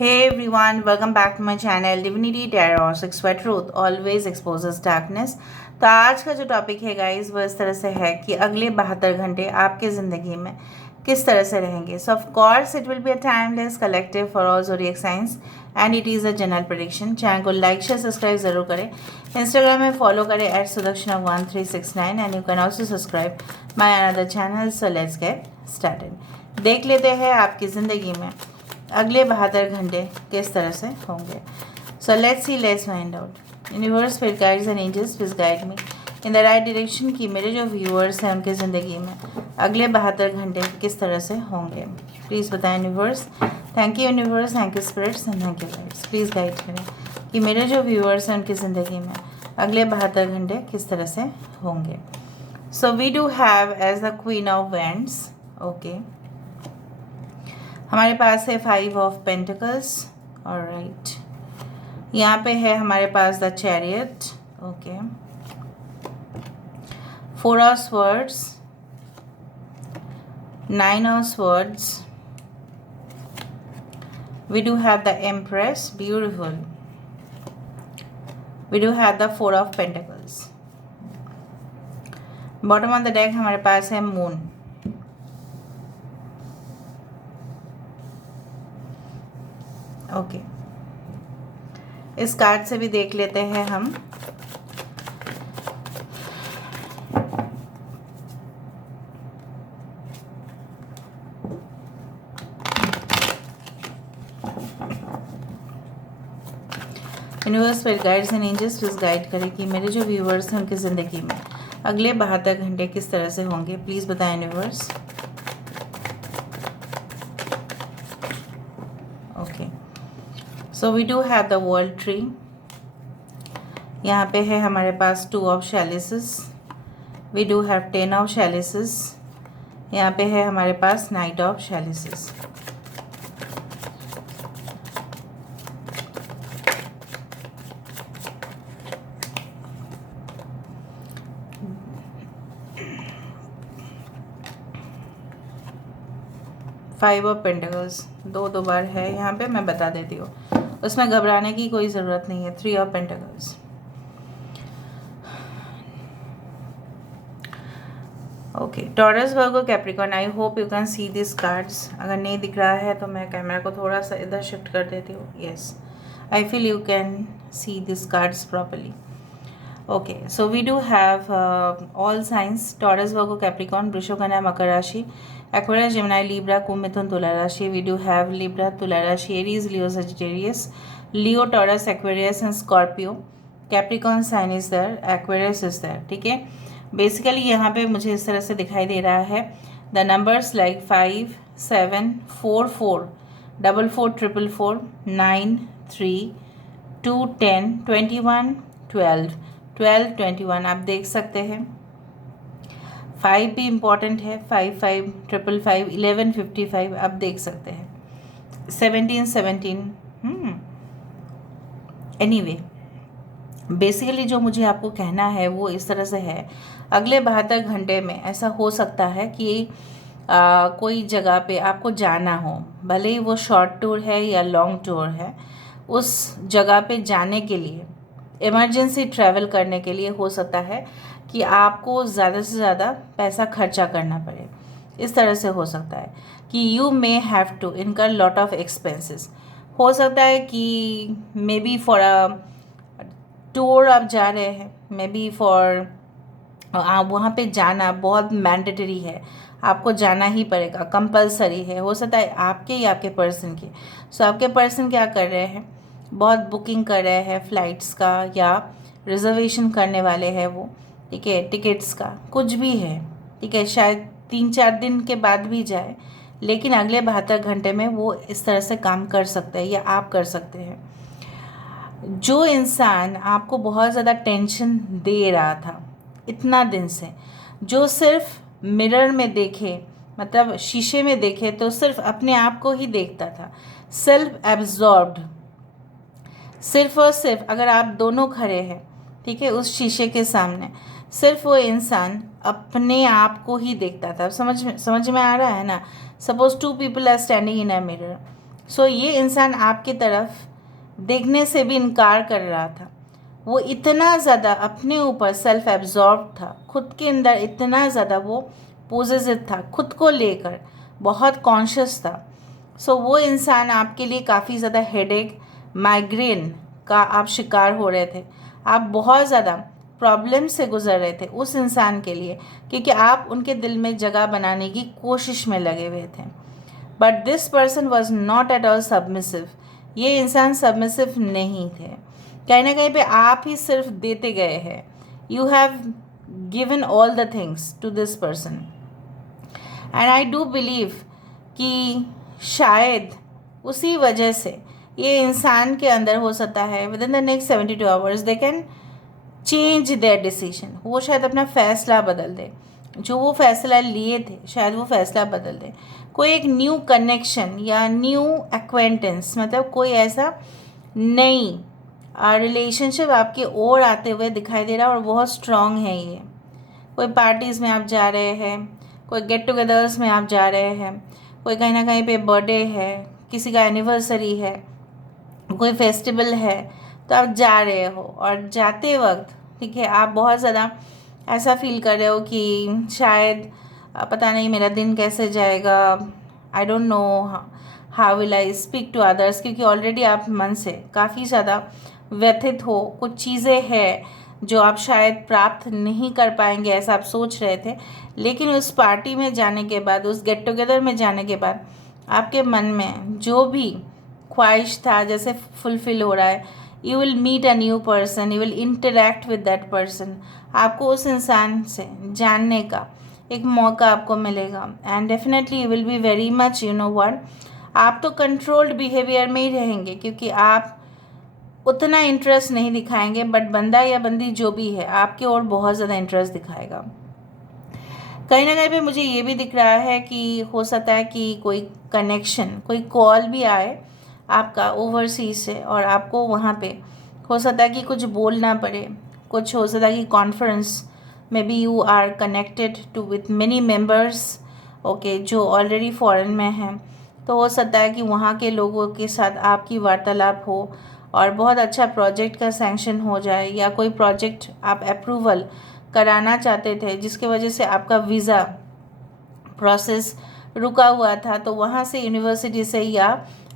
Hey everyone, welcome back to my channel Divinity Tarot 6 Where Truth Always Exposes Darkness। तो आज का जो topic है गाइस वो इस तरह से है कि अगले 72 घंटे आपके ज़िंदगी में किस तरह से रहेंगे। सो of course it will be a timeless collective for all zodiac science and it is a general prediction. Channel को लाइक शेयर सब्सक्राइब ज़रूर करें। इंस्टाग्राम में फॉलो करें @sudakshanah1369 and you can also subscribe my another channel. So let's get started. देख लेते हैं आपकी ज़िंदगी में अगले 72 घंटे किस तरह से होंगे। So let's see, let's find out. Universe, spirit guides and angels please guide me in the right direction कि मेरे जो व्यूअर्स हैं उनकी ज़िंदगी में अगले 72 घंटे किस तरह से होंगे। प्लीज़ बताएं universe. Thank you universe, thank you spirits and thank you guides. Please guide करें कि मेरे जो व्यूअर्स हैं उनकी ज़िंदगी में अगले 72 घंटे किस तरह से होंगे। So we do have as the queen of wands. Okay, हमारे पास है 5 ऑफ पेंटिकल्स। ऑलराइट, यहाँ पे है हमारे पास the chariot. Okay, 4 of swords, 9 of swords, we do have the empress, beautiful, we do have the 4 of pentacles। Bottom of the deck हमारे पास है मून। ओके, इस कार्ड से भी देख लेते हैं हम यूनिवर्स पर guides and angels please guide करें कि मेरे जो व्यूवर्स हैं उनकी ज़िंदगी में अगले 72 घंटे किस तरह से होंगे। प्लीज़ बताएं universe. Okay, so we do have the world tree. यहाँ पे है हमारे पास 2 of chalices, we do have 10 of chalices. यहाँ पे है हमारे पास knight of chalices. Five of pentacles दो बार है यहाँ पे, मैं बता देती हूँ, उसमें घबराने की कोई ज़रूरत नहीं है। 3 of pentacles. Okay, taurus, Virgo, Capricorn, I hope you can see this cards. अगर नहीं दिख रहा है तो मैं कैमरा को थोड़ा सा इधर शिफ्ट कर देती हूँ। Yes, I feel you can see this cards properly. Okay, so we do have all signs, Taurus, Virgo, Capricorn, वृषभ, कन्या, मकर राशि, एक्वेरियस, जेमिनी, लिब्रा, कुंभ, मिथुन, तुला राशि। वी डू हैव लिब्रा, तुला राशि, Aries, Leo, Sagittarius, Leo, Taurus, Aquarius and Scorpio. Capricorn sign is there, Aquarius is there. ठीक है, बेसिकली यहाँ पे मुझे इस तरह से दिखाई दे रहा है द नंबर्स लाइक 5, 7, 4, 4, 4, 4, 4, 4, 9, 3, 2, 10, 21, 12, 12, 21 आप देख सकते हैं। 5 भी इम्पॉर्टेंट है, 5, 5, 5, 5, 11, 55 आप देख सकते हैं। 17, 17। एनीवे, बेसिकली जो मुझे आपको कहना है वो इस तरह से है, अगले 72 घंटे में ऐसा हो सकता है कि कोई जगह पे आपको जाना हो, भले ही वो शॉर्ट टूर है या लॉन्ग टूर है, उस जगह पे जाने के लिए इमरजेंसी ट्रैवल करने के लिए हो सकता है कि आपको ज़्यादा से ज़्यादा पैसा खर्चा करना पड़े। इस तरह से हो सकता है कि you may have to incur lot of expenses. हो सकता है कि maybe for a tour आप जा रहे हैं, मे बी फॉर आप वहाँ पे जाना बहुत मैंडेटरी है, आपको जाना ही पड़ेगा, कंपलसरी है। हो सकता है आपके या आपके पर्सन के। सो आपके पर्सन क्या कर रहे हैं, बहुत बुकिंग कर रहे हैं फ्लाइट्स का या रिजर्वेशन करने वाले हैं वो। ठीक है, टिकट्स का कुछ भी है। ठीक है, शायद 3-4 दिन के बाद भी जाए, लेकिन अगले 72 घंटे में वो इस तरह से काम कर सकते हैं या आप कर सकते हैं। जो इंसान आपको बहुत ज़्यादा टेंशन दे रहा था इतना दिन से, जो सिर्फ मिरर में देखे, मतलब शीशे में देखे तो सिर्फ अपने आप को ही देखता था, सेल्फ एब्जॉर्ब्ड, सिर्फ और सिर्फ अगर आप दोनों खड़े हैं, ठीक है, उस शीशे के सामने, सिर्फ वो इंसान अपने आप को ही देखता था। समझ में आ रहा है ना। Suppose 2 people are standing in a mirror, so ये इंसान आपकी तरफ देखने से भी इनकार कर रहा था। वो इतना ज़्यादा अपने ऊपर सेल्फ एब्जॉर्ब था, खुद के अंदर इतना ज़्यादा वो पोजेसिव था, खुद को लेकर बहुत कॉन्शियस था। सो वो इंसान आपके लिए काफ़ी ज़्यादा हेडेक, माइग्रेन का आप शिकार हो रहे थे। आप बहुत ज़्यादा प्रॉब्लम से गुजर रहे थे उस इंसान के लिए, क्योंकि आप उनके दिल में जगह बनाने की कोशिश में लगे हुए थे। But this person was not at all submissive. ये इंसान सबमिसिव नहीं थे। कहीं ना कहीं पे आप ही सिर्फ देते गए हैं। You have given all the things to this person, and I do believe कि शायद उसी वजह से ये इंसान के अंदर हो सकता है with in the next 72 hours they can change their decision. वो शायद अपना फैसला बदल दे, जो वो फैसला लिए थे शायद वो फैसला बदल दे। कोई एक न्यू कनेक्शन या न्यू एक्वेंटेंस, मतलब कोई ऐसा नई रिलेशनशिप आपके ओर आते हुए दिखाई दे रहा है और बहुत स्ट्रॉन्ग है ये। कोई पार्टीज़ में आप जा रहे हैं, कोई गेट टुगेदर्स में आप जा रहे हैं, कोई कहीं ना कहीं पे बर्थडे है, किसी का एनिवर्सरी है, कोई फेस्टिवल है, तो आप जा रहे हो और जाते वक्त ठीक है आप बहुत ज़्यादा ऐसा फील कर रहे हो कि शायद पता नहीं मेरा दिन कैसे जाएगा, I don't know how will I speak to others, क्योंकि ऑलरेडी आप मन से काफ़ी ज़्यादा व्यथित हो। कुछ चीज़ें हैं जो आप शायद प्राप्त नहीं कर पाएंगे ऐसा आप सोच रहे थे, लेकिन उस पार्टी में जाने के बाद, उस गेट टुगेदर में जाने के बाद आपके मन में जो भी ख्वाहिश था जैसे फुलफिल हो रहा है। You will meet a new person, you will interact with that person. आपको उस इंसान से जानने का एक मौका आपको मिलेगा, and definitely you will be very much you know what, आप तो कंट्रोल्ड बिहेवियर में ही रहेंगे, क्योंकि आप उतना इंटरेस्ट नहीं दिखाएंगे, बट बंदा या बंदी जो भी है आपके और बहुत ज़्यादा इंटरेस्ट दिखाएगा। कहीं ना कहीं पे मुझे ये भी दिख रहा है कि हो सकता है कि कोई कनेक्शन, कोई कॉल भी आए आपका ओवरसीज से, और आपको वहाँ पे हो सकता है कि कुछ बोलना पड़े, कुछ हो सकता है कि कॉन्फ्रेंस में भी you are connected to with many members okay, जो ऑलरेडी फॉरेन में हैं। तो हो सकता है कि वहाँ के लोगों के साथ आपकी वार्तालाप हो और बहुत अच्छा प्रोजेक्ट का सैंक्शन हो जाए, या कोई प्रोजेक्ट आप अप्रूवल कराना चाहते थे जिसके वजह से आपका वीज़ा प्रोसेस रुका हुआ था, तो वहाँ से यूनिवर्सिटी से या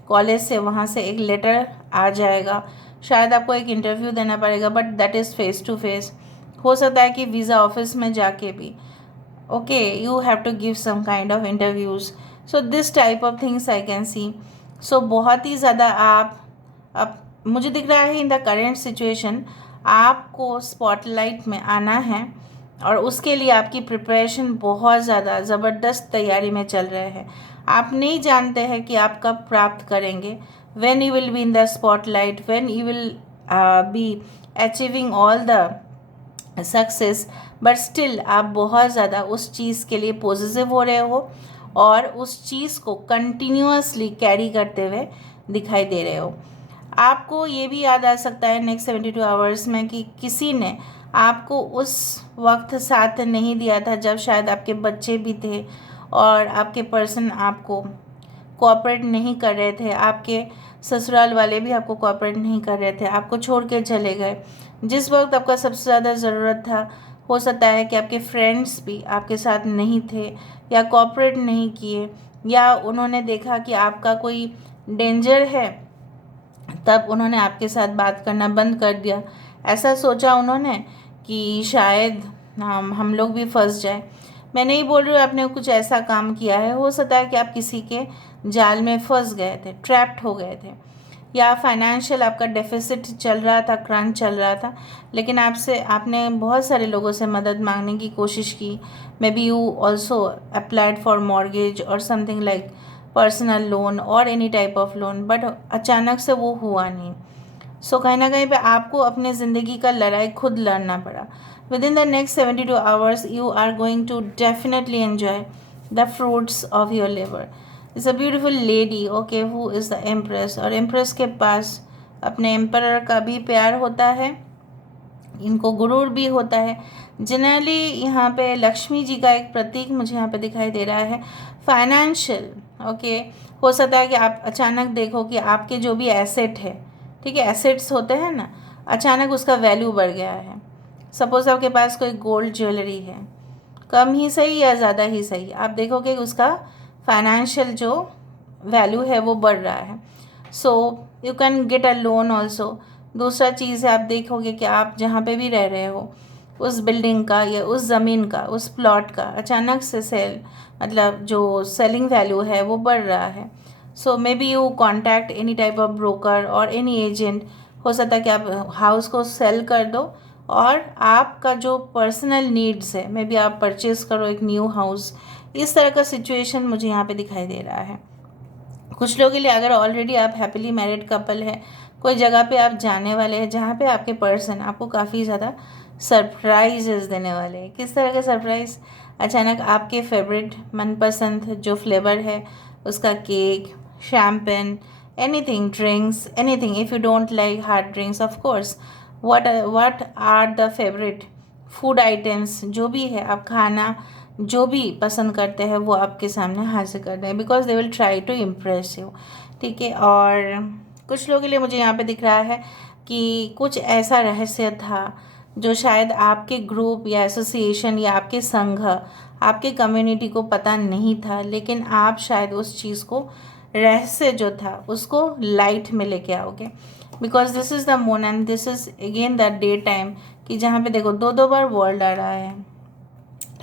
कॉलेज से वहाँ से एक लेटर आ जाएगा। शायद आपको एक इंटरव्यू देना पड़ेगा, but that is face to face. हो सकता है कि वीज़ा ऑफिस में जाके भी okay you have to give some kind of interviews. So this type of things I can see. So बहुत ही ज़्यादा आप अब मुझे दिख रहा है इन द करेंट सिचुएशन आपको स्पॉटलाइट में आना है, और उसके लिए आपकी प्रिपरेशन बहुत ज़्यादा ज़बरदस्त तैयारी में चल रहे हैं। आप नहीं जानते हैं कि आप कब प्राप्त करेंगे, when you will be in the spotlight, when you will be achieving all the success, but still आप बहुत ज़्यादा उस चीज़ के लिए पॉजिटिव हो रहे हो और उस चीज़ को कंटिन्यूअसली कैरी करते हुए दिखाई दे रहे हो। आपको ये भी याद आ सकता है नेक्स्ट 72 आवर्स में कि किसी ने आपको उस वक्त साथ नहीं दिया था जब शायद आपके बच्चे भी थे और आपके पर्सन आपको कोऑपरेट नहीं कर रहे थे, आपके ससुराल वाले भी आपको कोऑपरेट नहीं कर रहे थे, आपको छोड़ के चले गए जिस वक्त आपका सबसे ज़्यादा ज़रूरत था। हो सकता है कि आपके फ्रेंड्स भी आपके साथ नहीं थे या कोऑपरेट नहीं किए, या उन्होंने देखा कि आपका कोई डेंजर है तब उन्होंने आपके साथ बात करना बंद कर दिया। ऐसा सोचा उन्होंने कि शायद हम लोग भी फंस जाए। मैं नहीं बोल रही हूँ आपने कुछ ऐसा काम किया है, हो सकता है कि आप किसी के जाल में फंस गए थे, ट्रैप्ड हो गए थे, या फाइनेंशियल आपका डेफिसिट चल रहा था, क्रंच चल रहा था, लेकिन आपने बहुत सारे लोगों से मदद मांगने की कोशिश की। May be you also applied for mortgage और समथिंग लाइक पर्सनल लोन और any type of loan, but अचानक से वो हुआ नहीं। सो कहीं ना कहीं पे आपको अपने ज़िंदगी का लड़ाई खुद लड़ना पड़ा। Within the next 72 hours you are going to definitely enjoy the fruits of your labour. Is a beautiful lady okay who is the empress, और एम्प्रेस के पास अपने एम्परर का भी प्यार होता है, इनको गुरूर भी होता है। जनरली यहाँ पे लक्ष्मी जी का एक प्रतीक मुझे यहाँ पे दिखाई दे रहा है, फाइनेंशियल ओके। हो सकता है कि आप अचानक देखो कि आपके जो भी एसेट है, ठीक है, एसेट्स होते हैं ना, अचानक उसका वैल्यू बढ़ गया है। सपोज़ आपके पास कोई गोल्ड ज्वेलरी है, कम ही सही या ज़्यादा ही सही, आप देखोगे उसका फाइनेंशियल जो वैल्यू है वो बढ़ रहा है। So you can get a loan also. दूसरा चीज़ है, आप देखोगे कि आप जहाँ पे भी रह रहे हो उस बिल्डिंग का या उस ज़मीन का, उस प्लॉट का अचानक से सेल, मतलब जो सेलिंग वैल्यू है वो बढ़ रहा है। So maybe you contact any type of broker और एनी एजेंट। हो सकता है कि आप हाउस को सेल कर दो और आपका जो पर्सनल नीड्स है, मे बी आप परचेज़ करो एक न्यू हाउस। इस तरह का सिचुएशन मुझे यहाँ पे दिखाई दे रहा है। कुछ लोगों के लिए अगर ऑलरेडी आप हैप्पीली मैरिड कपल है, कोई जगह पे आप जाने वाले हैं जहाँ पे आपके पर्सन आपको काफ़ी ज़्यादा सरप्राइजेस देने वाले हैं। किस तरह का सरप्राइज़? अचानक आपके फेवरेट मनपसंद जो फ्लेवर है उसका cake, champagne, anything, drinks, anything. If you don't like hard drinks, of course what are the favourite food items, जो भी है आप खाना जो भी पसंद करते हैं वो आपके सामने हाजिर कर दें, because they will try to impress you, ठीक है। और कुछ लोगों के लिए मुझे यहाँ पे दिख रहा है कि कुछ ऐसा रहस्य था जो शायद आपके ग्रुप या एसोसिएशन या आपके संघ, आपके कम्युनिटी को पता नहीं था, लेकिन आप शायद उस चीज़ को, रहस्य जो था उसको लाइट में लेके आओगे, because this is the moon and this is again the day time, कि जहाँ पे देखो दो दो बार वर्ल्ड आ रहा है।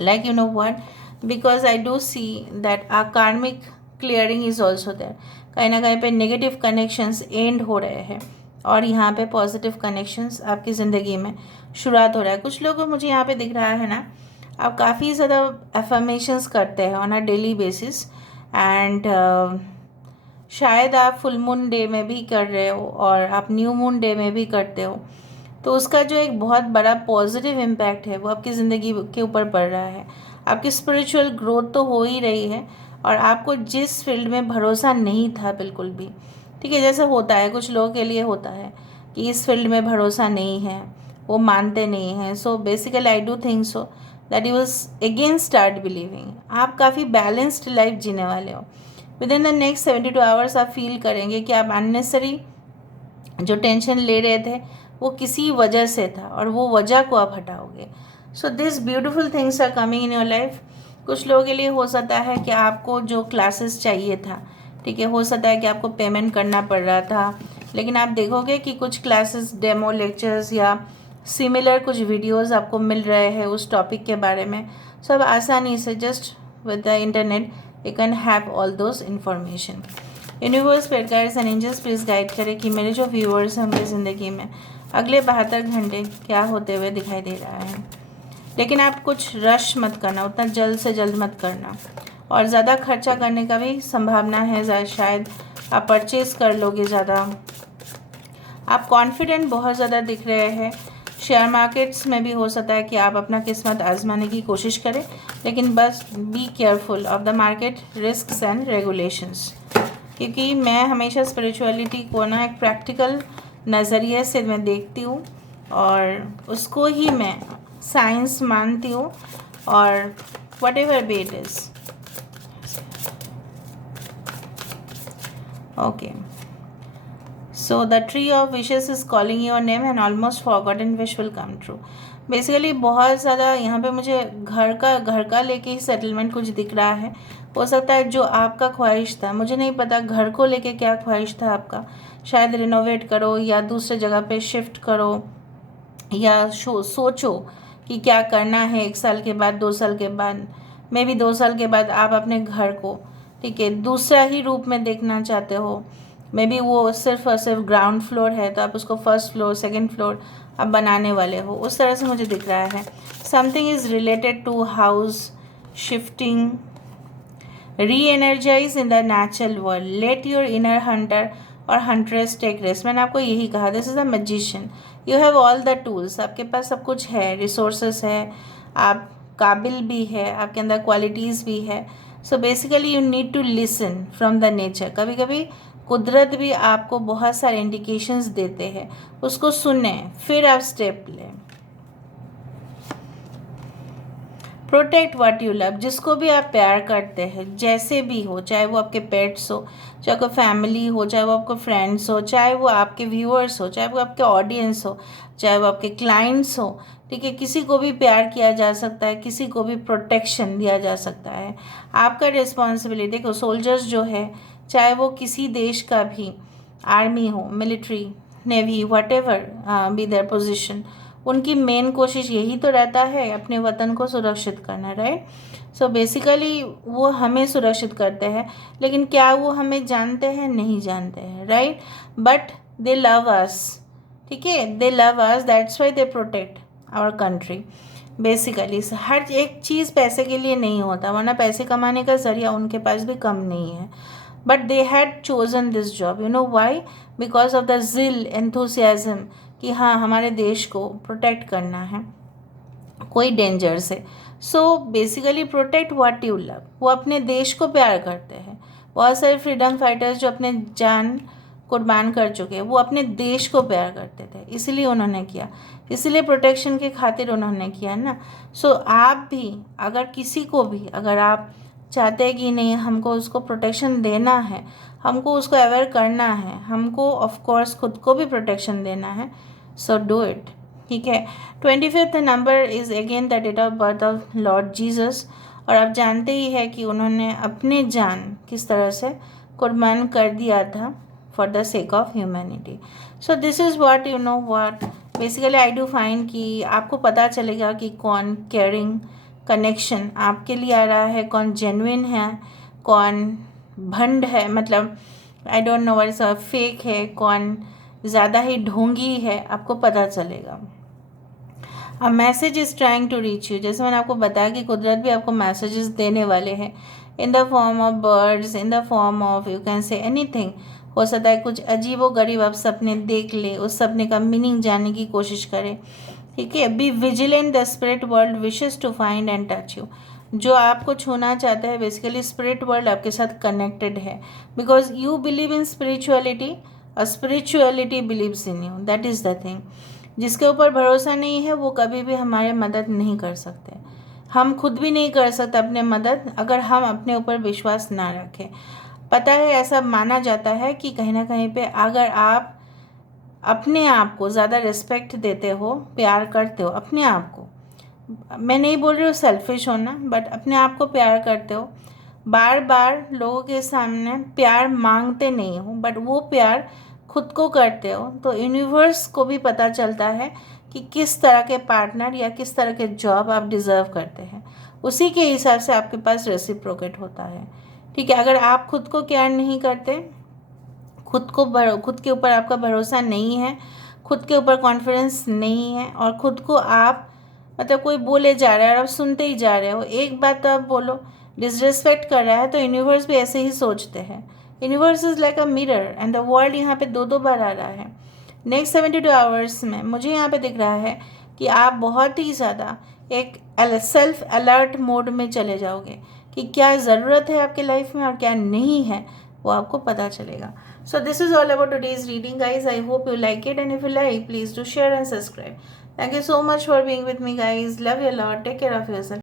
Like, you know what, because I do see that our karmic clearing is also there. कहीं ना कहीं पे नेगेटिव कनेक्शंस एंड हो रहे हैं और यहाँ पे पॉजिटिव कनेक्शंस आपकी ज़िंदगी में शुरुआत हो रहा है। कुछ लोगों को मुझे यहाँ पे दिख रहा है ना, आप काफ़ी ज़्यादा एफर्मेशंस करते हैं on a daily basis, and शायद आप फुल मून डे में भी कर रहे हो और आप न्यू मून डे में भी करते हो, तो उसका जो एक बहुत बड़ा पॉजिटिव इम्पैक्ट है वो आपकी ज़िंदगी के ऊपर पड़ रहा है। आपकी स्पिरिचुअल ग्रोथ तो हो ही रही है और आपको जिस फील्ड में भरोसा नहीं था बिल्कुल भी, ठीक है, जैसे होता है कुछ लोगों के लिए होता है कि इस फील्ड में भरोसा नहीं है, वो मानते नहीं हैं। So basically I do think so that you will again start believing. आप काफ़ी बैलेंस्ड लाइफ जीने वाले हो। With in the next 72 hours आप फील करेंगे कि आप अननेसरी जो टेंशन ले रहे थे वो किसी वजह से था और वो वजह को आप हटाओगे। So this beautiful things are coming in your life. कुछ लोगों के लिए हो सकता है कि आपको जो क्लासेस चाहिए था, ठीक है, हो सकता है कि आपको पेमेंट करना पड़ रहा था, लेकिन आप देखोगे कि कुछ क्लासेस, डेमो लेक्चर्स या सिमिलर कुछ वीडियोस आपको मिल रहे हैं उस टॉपिक के बारे में। सो अब आसानी से just with the internet you can have all those information. Universe, spirit guides and angels please guide करें कि मेरे जो व्यूअर्स हैं उनकी ज़िंदगी में अगले 72 घंटे क्या होते हुए दिखाई दे रहा है। लेकिन आप कुछ रश मत करना, उतना जल्द से जल्द मत करना, और ज़्यादा खर्चा करने का भी संभावना है, शायद आप परचेज़ कर लोगे ज़्यादा। आप कॉन्फिडेंट बहुत ज़्यादा दिख रहे हैं। शेयर मार्केट्स में भी हो सकता है कि आप अपना किस्मत आजमाने की कोशिश करें, लेकिन बस be careful of the market risks and regulations, क्योंकि मैं हमेशा स्पिरिचुअलिटी को ना एक प्रैक्टिकल नज़रिए से मैं देखती हूँ और उसको ही मैं साइंस मानती हूँ, और what ever be it is. Okay, so the tree of wishes is calling your name and almost forgotten wish will come true. Basically बहुत ज़्यादा यहाँ पे मुझे घर का लेके ही सेटलमेंट कुछ दिख रहा है। हो सकता है जो आपका ख्वाहिश था, मुझे नहीं पता घर को लेके क्या ख्वाहिश था आपका, शायद रिनोवेट करो या दूसरे जगह पे शिफ्ट करो, या सोचो कि क्या करना है 1 साल के बाद, 2 साल के बाद, मे बी 2 साल के बाद आप अपने घर को, ठीक है, दूसरा ही रूप में देखना चाहते हो। मे बी वो सिर्फ और सिर्फ ग्राउंड फ्लोर है तो आप उसको फर्स्ट फ्लोर, सेकेंड फ्लोर आप बनाने वाले हो, उस तरह से मुझे दिख रहा है। Something is related to house shifting. Re-energise in the natural world, let your inner hunter और हंट्रेस टेक रेस्ट। मैंने आपको यही कहा, this is a magician, you have all the tools, आपके पास सब कुछ है, रिसोर्सेस है, आप काबिल भी है, आपके अंदर क्वालिटीज़ भी है। So basically you need to listen from the nature. कभी कभी कुदरत भी आपको बहुत सारे इंडिकेशंस देते हैं, उसको सुने फिर आप स्टेप लें। प्रोटेक्ट व्हाट यू लव, जिसको भी आप प्यार करते हैं, जैसे भी हो, चाहे वो आपके पेट्स हो, चाहे आपको फैमिली हो, चाहे वो आपको फ्रेंड्स हो, चाहे वो आपके व्यूअर्स हो, चाहे वो आपके ऑडियंस हो, चाहे वो आपके क्लाइंट्स हो, ठीक है, किसी को भी प्यार किया जा सकता है, किसी को भी प्रोटेक्शन दिया जा सकता है। आपका रिस्पॉन्सिबिलिटी, देखो सोल्जर्स जो है, चाहे वो किसी देश का भी आर्मी हो, military, navy, what ever be their position, उनकी मेन कोशिश यही तो रहता है अपने वतन को सुरक्षित करना, राइट। सो बेसिकली वो हमें सुरक्षित करते हैं, लेकिन क्या वो हमें जानते हैं? नहीं जानते हैं, right. But they love us, ठीक है, they love us, that's why they protect our country. Basically हर एक चीज़ पैसे के लिए नहीं होता, वरना पैसे कमाने का जरिया उनके पास भी कम नहीं है। But they had chosen this job, you know why? Because of the जिल, एंथुसियाज्म, कि हाँ हमारे देश को प्रोटेक्ट करना है कोई डेंजर से। So basically protect what you love, वो अपने देश को प्यार करते हैं। बहुत सारे फ्रीडम फाइटर्स जो अपने जान कुर्बान कर चुके हैं, वो अपने देश को प्यार करते थे, इसलिए उन्होंने किया, इसलिए प्रोटेक्शन के खातिर उन्होंने किया ना। सो आप भी अगर किसी को भी, अगर आप चाहते हैं कि नहीं हमको उसको प्रोटेक्शन देना है, हमको उसको अवेयर करना है, हमको ऑफ कोर्स खुद को भी प्रोटेक्शन देना है, सो डू इट, ठीक है। 25th number is again the date of birth of lord Jesus, और आप जानते ही है कि उन्होंने अपने जान किस तरह से कुर्बान कर दिया था for the sake of humanity. So this is what you know what basically I do find कि आपको पता चलेगा कि कौन केयरिंग कनेक्शन आपके लिए आ रहा है, कौन जेन्युइन है, कौन भंड है, मतलब I don't know what is fake है, कौन ज़्यादा ही ढोंगी है, आपको पता चलेगा। A message is trying to reach you, जैसे मैंने आपको बताया कि कुदरत भी आपको मैसेजेस देने वाले हैं, in the form of birds, in the form of you can say anything. हो सकता है कुछ अजीबो गरीब आप सपने देख ले, उस सपने का मीनिंग जानने की कोशिश करें, ठीक है। Be vigilant, the spirit world wishes to find and touch you, जो आपको छूना चाहता है, बेसिकली स्पिरिट वर्ल्ड आपके साथ कनेक्टेड है, because you believe in spirituality, और spirituality believes in you, that is the thing. जिसके ऊपर भरोसा नहीं है वो कभी भी हमारे मदद नहीं कर सकते, हम खुद भी नहीं कर सकते अपने मदद अगर हम अपने ऊपर विश्वास ना रखें। पता है, ऐसा माना जाता है कि कहीं ना कहीं पे अगर आप अपने आप को ज़्यादा रिस्पेक्ट देते हो, प्यार करते हो अपने आप को, मैं नहीं बोल रही हूँ सेल्फिश होना, बट अपने आप को प्यार करते हो, बार बार लोगों के सामने प्यार मांगते नहीं हो, बट वो प्यार खुद को करते हो, तो यूनिवर्स को भी पता चलता है कि किस तरह के पार्टनर या किस तरह के जॉब आप डिज़र्व करते हैं, उसी के हिसाब से आपके पास रेसिप्रोकेट होता है, ठीक है। अगर आप खुद को केयर नहीं करते, खुद के ऊपर आपका भरोसा नहीं है, खुद के ऊपर कॉन्फिडेंस नहीं है, और खुद को आप मतलब कोई बोले जा रहा है और आप सुनते ही जा रहे हो, एक बात तो आप बोलो, डिसरिस्पेक्ट कर रहा है, तो यूनिवर्स भी ऐसे ही सोचते हैं। Universe is like a mirror and the world यहाँ पे दो बार आ रहा है। नेक्स्ट 72 आवर्स में मुझे यहाँ पे दिख रहा है कि आप बहुत ही ज़्यादा एक सेल्फ अलर्ट मोड में चले जाओगे कि क्या ज़रूरत है आपके लाइफ में और क्या नहीं है, वो आपको पता चलेगा। So this is all about today's reading, guys. I hope you like it, and if you like, please do share and subscribe. Thank you so much for being with me, guys. Love you a lot. Take care of yourself.